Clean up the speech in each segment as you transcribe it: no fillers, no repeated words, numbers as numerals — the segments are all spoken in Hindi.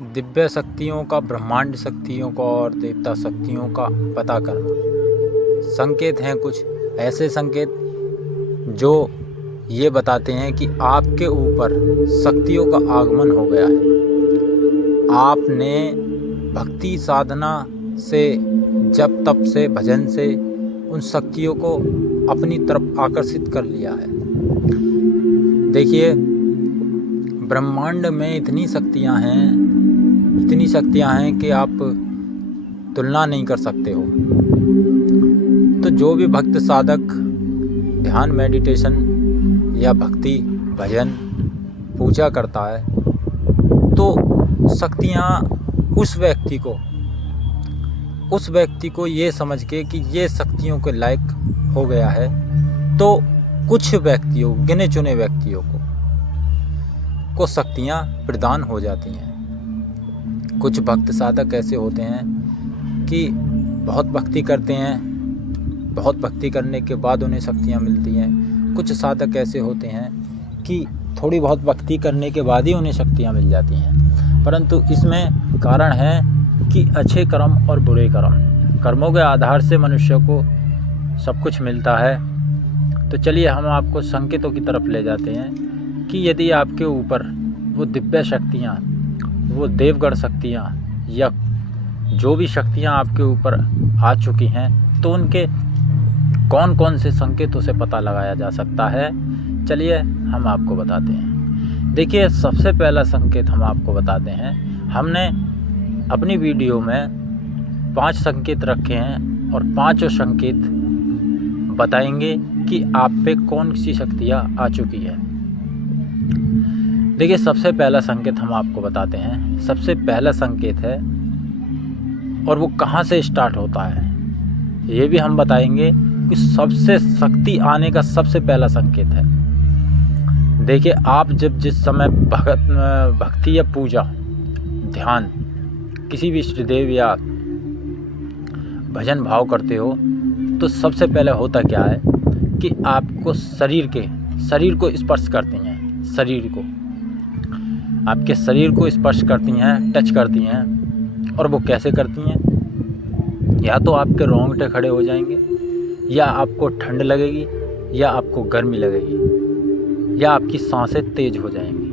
दिव्य शक्तियों का, ब्रह्मांड शक्तियों का और देवता शक्तियों का पता करना। संकेत हैं कुछ ऐसे संकेत जो ये बताते हैं कि आपके ऊपर शक्तियों का आगमन हो गया है। आपने भक्ति साधना से, जप तप से, भजन से उन शक्तियों को अपनी तरफ आकर्षित कर लिया है। देखिए, ब्रह्मांड में इतनी शक्तियां हैं कि आप तुलना नहीं कर सकते हो। तो जो भी भक्त साधक ध्यान, मेडिटेशन या भक्ति, भजन, पूजा करता है, तो शक्तियां उस व्यक्ति को ये समझ के कि ये शक्तियों के लायक हो गया है, तो कुछ व्यक्तियों, गिने चुने व्यक्तियों को शक्तियां प्रदान हो जाती हैं। कुछ भक्त साधक ऐसे होते हैं कि बहुत भक्ति करते हैं, बहुत भक्ति करने के बाद उन्हें शक्तियां मिलती हैं। कुछ साधक ऐसे होते हैं कि थोड़ी बहुत भक्ति करने के बाद ही उन्हें शक्तियां मिल जाती हैं। परंतु इसमें कारण है कि अच्छे कर्म और बुरे कर्मों के आधार से मनुष्य को सब कुछ मिलता है। तो चलिए हम आपको संकेतों की तरफ ले जाते हैं कि यदि आपके ऊपर वो दिव्य शक्तियाँ, वो देवगण शक्तियाँ या जो भी शक्तियाँ आपके ऊपर आ चुकी हैं, तो उनके कौन कौन से संकेतों से पता लगाया जा सकता है, चलिए हम आपको बताते हैं। देखिए, सबसे पहला संकेत हम आपको बताते हैं। हमने अपनी वीडियो में 5 संकेत रखे हैं और 5 संकेत बताएंगे कि आप पे कौन सी शक्तियाँ आ चुकी है। देखिए, सबसे पहला संकेत हम आपको बताते हैं। सबसे पहला संकेत है और वो कहाँ से स्टार्ट होता है ये भी हम बताएंगे कि सबसे शक्ति आने का सबसे पहला संकेत है। देखिए, आप जब जिस समय भक्ति या पूजा, ध्यान, किसी भी इष्ट देव या भजन भाव करते हो, तो सबसे पहले होता क्या है कि आपको शरीर को स्पर्श करती हैं। आपके शरीर को स्पर्श करती हैं, टच करती हैं। और वो कैसे करती हैं? या तो आपके रोंगटे खड़े हो जाएंगे, या आपको ठंड लगेगी, या आपको गर्मी लगेगी, या आपकी सांसें तेज हो जाएंगी।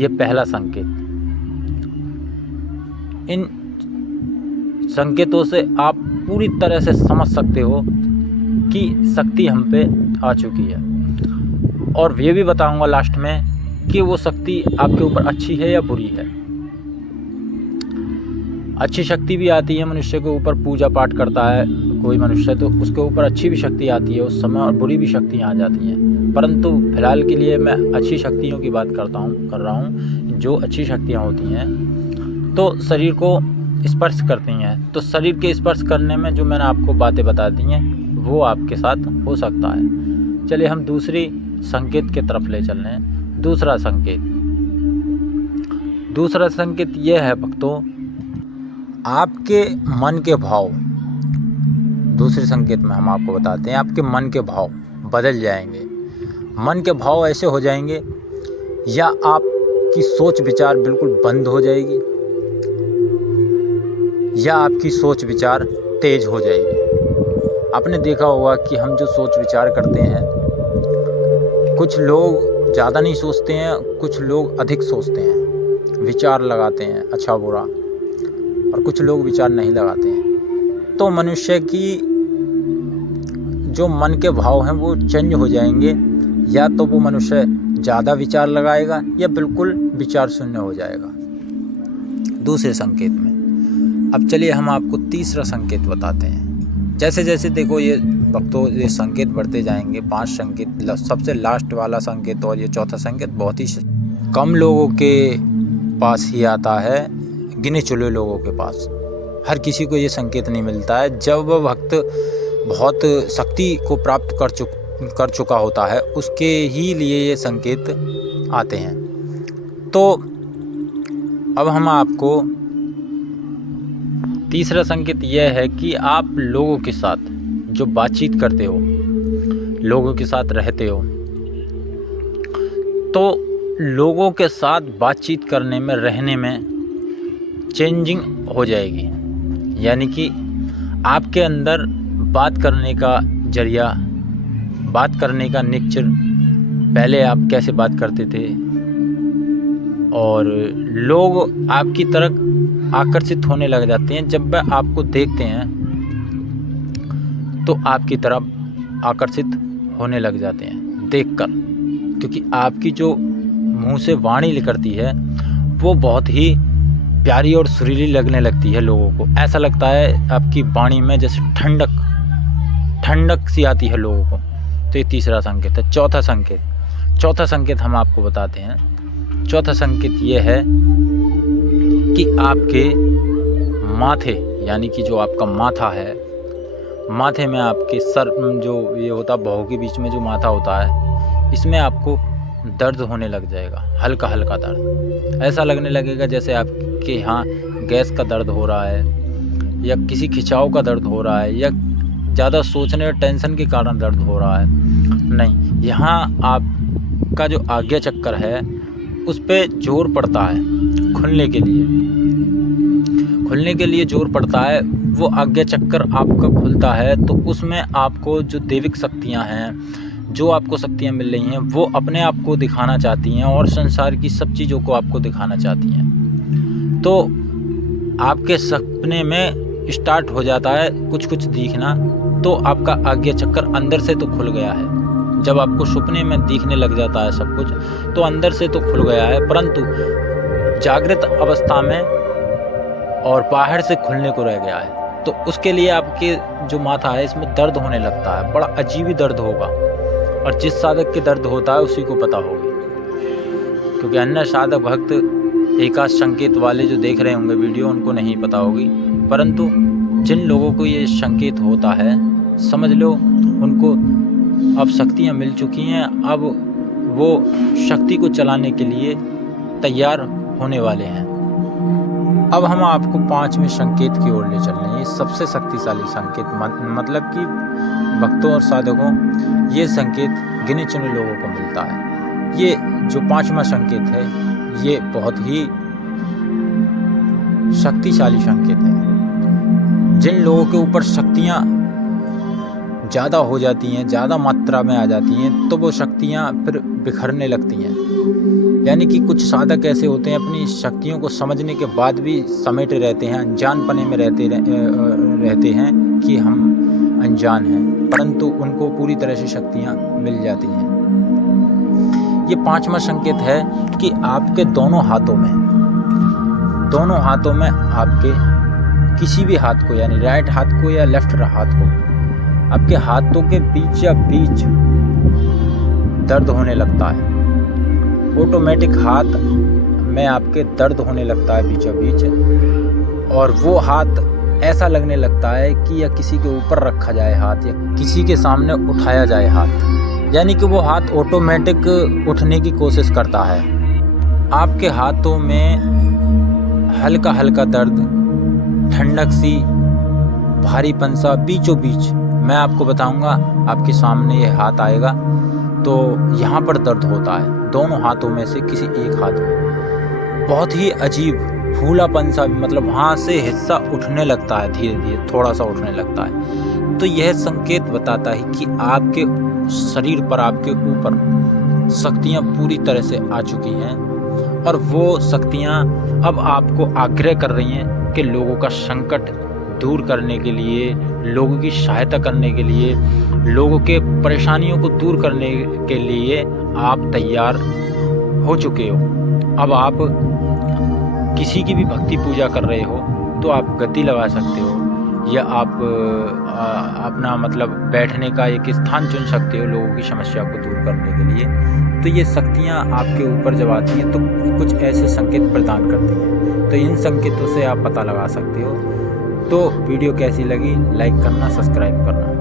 ये पहला संकेत। इन संकेतों से आप पूरी तरह से समझ सकते हो कि शक्ति हम पे आ चुकी है। और ये भी बताऊंगा लास्ट में कि वो शक्ति आपके ऊपर अच्छी है या बुरी है। अच्छी शक्ति भी आती है मनुष्य के ऊपर, पूजा पाठ करता है कोई मनुष्य तो उसके ऊपर अच्छी भी शक्ति आती है उस समय, और बुरी भी शक्तियाँ आ जाती हैं। परंतु फिलहाल के लिए मैं अच्छी शक्तियों की बात कर रहा हूँ। जो अच्छी शक्तियाँ होती हैं तो शरीर को स्पर्श करती हैं। तो शरीर के स्पर्श करने में जो मैंने आपको बातें बता दी हैं, वो आपके साथ हो सकता है। चलिए हम दूसरी संकेत की तरफ ले चल रहे हैं। दूसरा संकेत यह है भक्तों, आपके मन के भाव। दूसरे संकेत में हम आपको बताते हैं, आपके मन के भाव बदल जाएंगे। मन के भाव ऐसे हो जाएंगे, या आपकी सोच विचार बिल्कुल बंद हो जाएगी, या आपकी सोच विचार तेज हो जाएगी। आपने देखा होगा कि हम जो सोच विचार करते हैं, कुछ लोग ज़्यादा नहीं सोचते हैं, कुछ लोग अधिक सोचते हैं, विचार लगाते हैं अच्छा बुरा, और कुछ लोग विचार नहीं लगाते हैं। तो मनुष्य की जो मन के भाव हैं वो चेंज हो जाएंगे। या तो वो मनुष्य ज़्यादा विचार लगाएगा, या बिल्कुल विचार शून्य हो जाएगा। दूसरे संकेत में अब चलिए हम आपको तीसरा संकेत बताते हैं। जैसे जैसे देखो ये भक्तों, ये संकेत बढ़ते जाएंगे। 5 संकेत, सबसे लास्ट वाला संकेत और ये चौथा संकेत बहुत ही कम लोगों के पास ही आता है, गिने चुने लोगों के पास। हर किसी को ये संकेत नहीं मिलता है। जब वह भक्त बहुत शक्ति को प्राप्त कर चुका होता है, उसके ही लिए ये संकेत आते हैं। तो अब हम आपको तीसरा संकेत यह है कि आप लोगों के साथ जो बातचीत करते हो, लोगों के साथ रहते हो, तो लोगों के साथ बातचीत करने में, रहने में चेंजिंग हो जाएगी। यानी कि आपके अंदर बात करने का जरिया, बात करने का नेचर, पहले आप कैसे बात करते थे और लोग आपकी तरफ आकर्षित होने लग जाते हैं। जब वह आपको देखते हैं तो आपकी तरफ आकर्षित होने लग जाते हैं देखकर, क्योंकि आपकी जो मुंह से वाणी निकलती है वो बहुत ही प्यारी और सुरीली लगने लगती है। लोगों को ऐसा लगता है आपकी वाणी में जैसे ठंडक सी आती है लोगों को। तो ये तीसरा संकेत है। चौथा संकेत हम आपको बताते हैं। चौथा संकेत ये है कि आपके माथे, यानी कि जो आपका माथा है, माथे में आपके सर जो ये होता है, भौं के बीच में जो माथा होता है, इसमें आपको दर्द होने लग जाएगा, हल्का हल्का दर्द। ऐसा लगने लगेगा जैसे आपके यहाँ गैस का दर्द हो रहा है, या किसी खिंचाव का दर्द हो रहा है, या ज़्यादा सोचने और टेंशन के कारण दर्द हो रहा है। नहीं, यहाँ आपका जो आज्ञा चक्र है उस पर जोर पड़ता है खुलने के लिए जोर पड़ता है। वो आज्ञा चक्र आपका खुलता है तो उसमें आपको जो दैविक शक्तियाँ हैं, जो आपको शक्तियाँ मिल रही हैं, वो अपने आप को दिखाना चाहती हैं और संसार की सब चीज़ों को आपको दिखाना चाहती हैं। तो आपके सपने में स्टार्ट हो जाता है कुछ दिखना, तो आपका आज्ञा चक्र अंदर से तो खुल गया है। जब आपको सपने में दिखने लग जाता है सब कुछ, तो अंदर से तो खुल गया है, परंतु जागृत अवस्था में और बाहर से खुलने को रह गया है। तो उसके लिए आपके जो माथा है इसमें दर्द होने लगता है, बड़ा अजीब ही दर्द होगा, और जिस साधक के दर्द होता है उसी को पता होगी, क्योंकि अन्य साधक भक्त एकाध संकेत वाले जो देख रहे होंगे वीडियो, उनको नहीं पता होगी। परंतु जिन लोगों को ये संकेत होता है, समझ लो उनको अब शक्तियाँ मिल चुकी हैं, अब वो शक्ति को चलाने के लिए तैयार होने वाले हैं। अब हम आपको 5वें संकेत की ओर ले चल रहे हैं। सबसे शक्तिशाली संकेत, मतलब कि भक्तों और साधकों, ये संकेत गिने चुने लोगों को मिलता है। ये जो 5वां संकेत है ये बहुत ही शक्तिशाली संकेत है। जिन लोगों के ऊपर शक्तियाँ ज़्यादा हो जाती हैं, ज़्यादा मात्रा में आ जाती हैं, तो वो शक्तियाँ फिर बिखरने लगती हैं। यानी कि कुछ साधक ऐसे होते हैं अपनी शक्तियों को समझने के बाद भी समेटे रहते हैं, अनजानपने में रहते हैं कि हम अनजान हैं, परंतु उनको पूरी तरह से शक्तियाँ मिल जाती हैं। ये 5वां संकेत है कि आपके दोनों हाथों में आपके किसी भी हाथ को, यानी राइट हाथ को या लेफ्ट हाथ को, आपके हाथों के बीच दर्द होने लगता है। ऑटोमेटिक हाथ में आपके दर्द होने लगता है बीचों बीच, और वो हाथ ऐसा लगने लगता है कि या किसी के ऊपर रखा जाए हाथ, या किसी के सामने उठाया जाए हाथ, यानी कि वो हाथ ऑटोमेटिक उठने की कोशिश करता है। आपके हाथों में हल्का हल्का दर्द, ठंडक सी, भारीपन सा बीचों बीच। मैं आपको बताऊंगा, आपके सामने ये हाथ आएगा तो यहाँ पर दर्द होता है, दोनों हाथों में से किसी एक हाथ में। बहुत ही अजीब फूलापन सा, मतलब वहाँ से हिस्सा उठने लगता है, धीरे धीरे थोड़ा सा उठने लगता है। तो यह संकेत बताता है कि आपके शरीर पर, आपके ऊपर शक्तियाँ पूरी तरह से आ चुकी हैं, और वो शक्तियाँ अब आपको आग्रह कर रही हैं कि लोगों का संकट दूर करने के लिए, लोगों की सहायता करने के लिए, लोगों के परेशानियों को दूर करने के लिए आप तैयार हो चुके हो। अब आप किसी की भी भक्ति पूजा कर रहे हो तो आप गद्दी लगा सकते हो, या आप अपना मतलब बैठने का एक स्थान चुन सकते हो लोगों की समस्या को दूर करने के लिए। तो ये शक्तियाँ आपके ऊपर जब आती हैं तो कुछ ऐसे संकेत प्रदान करती हैं। तो इन संकेतों से आप पता लगा सकते हो। तो वीडियो कैसी लगी, लाइक करना, सब्सक्राइब करना।